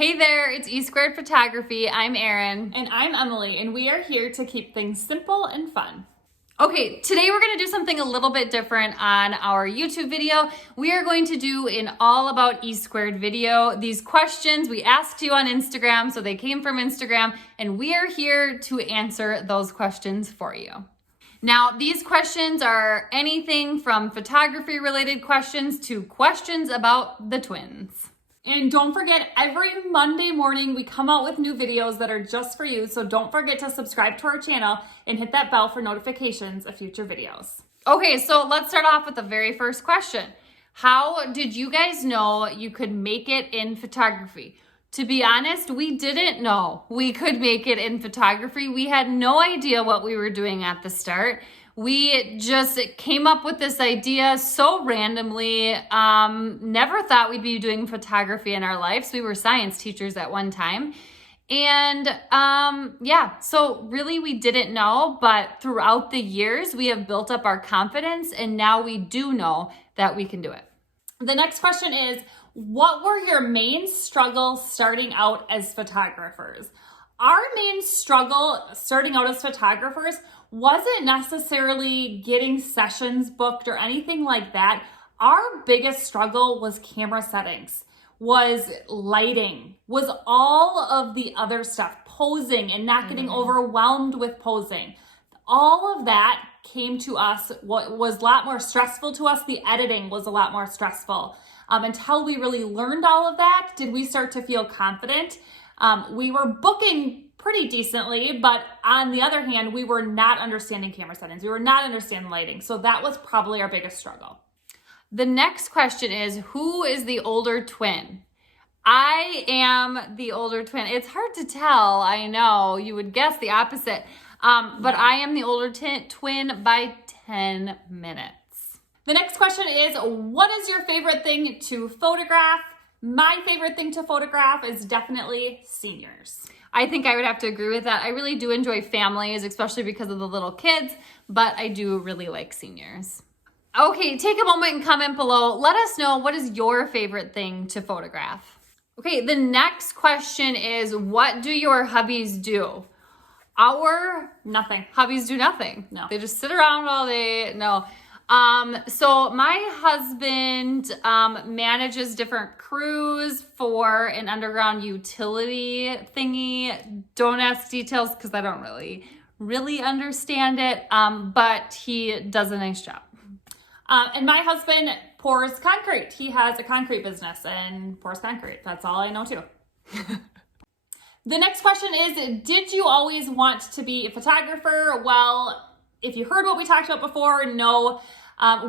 Hey there, it's E Squared Photography. I'm Erin. And I'm Emily, and we are here to keep things simple and fun. Okay, today we're going to do something a little bit different on our YouTube video. We are going to do an all about E Squared video. These questions we asked you on Instagram, so they came from Instagram, and we are here to answer those questions for you. Now, these questions are anything from photography related questions to questions about the twins. And don't forget, every Monday morning we come out with new videos that are just for you, so don't forget to subscribe to our channel and hit that bell for notifications of future videos. Okay, so let's start off with the very first question. How did you guys know you could make it in photography? To be honest, we didn't know we could make it in photography. We had no idea what we were doing at the start. We just came up with this idea so randomly. Never thought we'd be doing photography in our lives. We were science teachers at one time. And so really we didn't know, but throughout the years, we have built up our confidence and now we do know that we can do it. The next question is, what were your main struggles starting out as photographers? Our main struggle starting out as photographers wasn't necessarily getting sessions booked or anything like that. Our biggest struggle was camera settings, was lighting, was all of the other stuff, posing and not getting overwhelmed with posing. All of that came to us. What was a lot more stressful to us, the editing was a lot more stressful. Until we really learned all of that, did we start to feel confident. We were booking pretty decently, but on the other hand, we were not understanding camera settings. We were not understanding lighting. So that was probably our biggest struggle. The next question is, who is the older twin? I am the older twin. It's hard to tell. I know you would guess the opposite. But I am the older twin by 10 minutes. The next question is, what is your favorite thing to photograph? My favorite thing to photograph is definitely seniors. I think I would have to agree with that. I really do enjoy families, especially because of the little kids, but I do really like seniors. Okay, take a moment and comment below. Let us know, what is your favorite thing to photograph? Okay, the next question is, what do your hubbies do? Nothing. Hubbies do nothing. No. They just sit around all day. No. So my husband manages different crews for an underground utility thingy. Don't ask details because I don't really understand it, but he does a nice job. And my husband pours concrete. He has a concrete business and pours concrete. That's all I know too. The next question is, did you always want to be a photographer? Well, if you heard what we talked about before, no.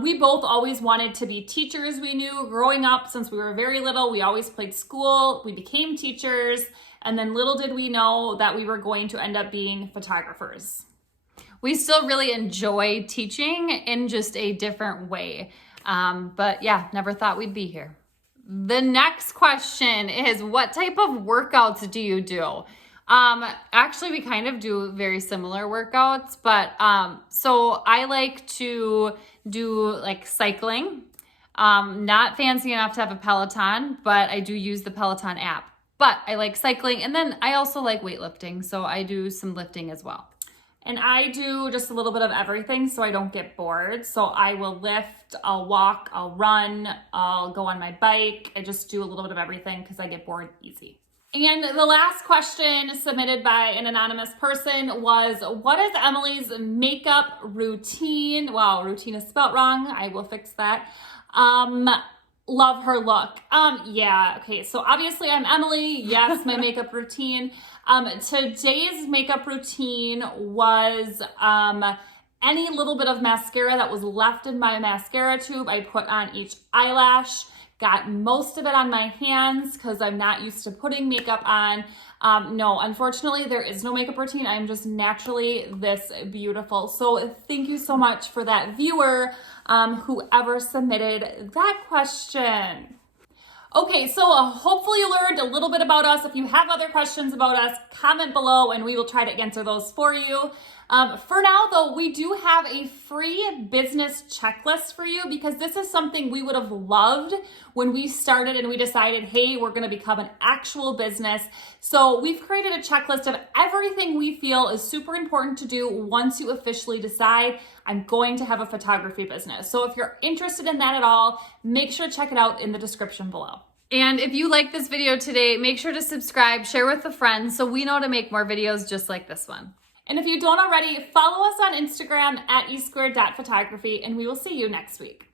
We both always wanted to be teachers. We knew growing up, since we were very little, we always played school. We became teachers. And then little did we know that we were going to end up being photographers. We still really enjoy teaching in just a different way. But yeah, never thought we'd be here. The next question is, what type of workouts do you do? Actually, we kind of do very similar workouts, but so I like to do like cycling. Not fancy enough to have a Peloton, but I do use the Peloton app. But I like cycling, and then I also like weightlifting, so I do some lifting as well. And I do just a little bit of everything so I don't get bored. So I will lift, I'll walk, I'll run, I'll go on my bike. I just do a little bit of everything because I get bored easy. And the last question submitted by an anonymous person was, what is Emily's makeup routine? Wow, routine is spelled wrong. I will fix that. Love her look. Yeah, okay, so obviously I'm Emily. Yes, my makeup routine. Today's makeup routine was any little bit of mascara that was left in my mascara tube, I put on each eyelash. Got most of it on my hands because I'm not used to putting makeup on. No, unfortunately, there is no makeup routine. I'm just naturally this beautiful. So thank you so much for that viewer, whoever submitted that question. Okay, so hopefully you learned a little bit about us. If you have other questions about us, comment below and we will try to answer those for you. For now, though, we do have a free business checklist for you because this is something we would have loved when we started and we decided, hey, we're going to become an actual business. So we've created a checklist of everything we feel is super important to do once you officially decide, I'm going to have a photography business. So if you're interested in that at all, make sure to check it out in the description below. And if you like this video today, make sure to subscribe, share with a friend so we know to make more videos just like this one. And if you don't already, follow us on Instagram at e2photography, and we will see you next week.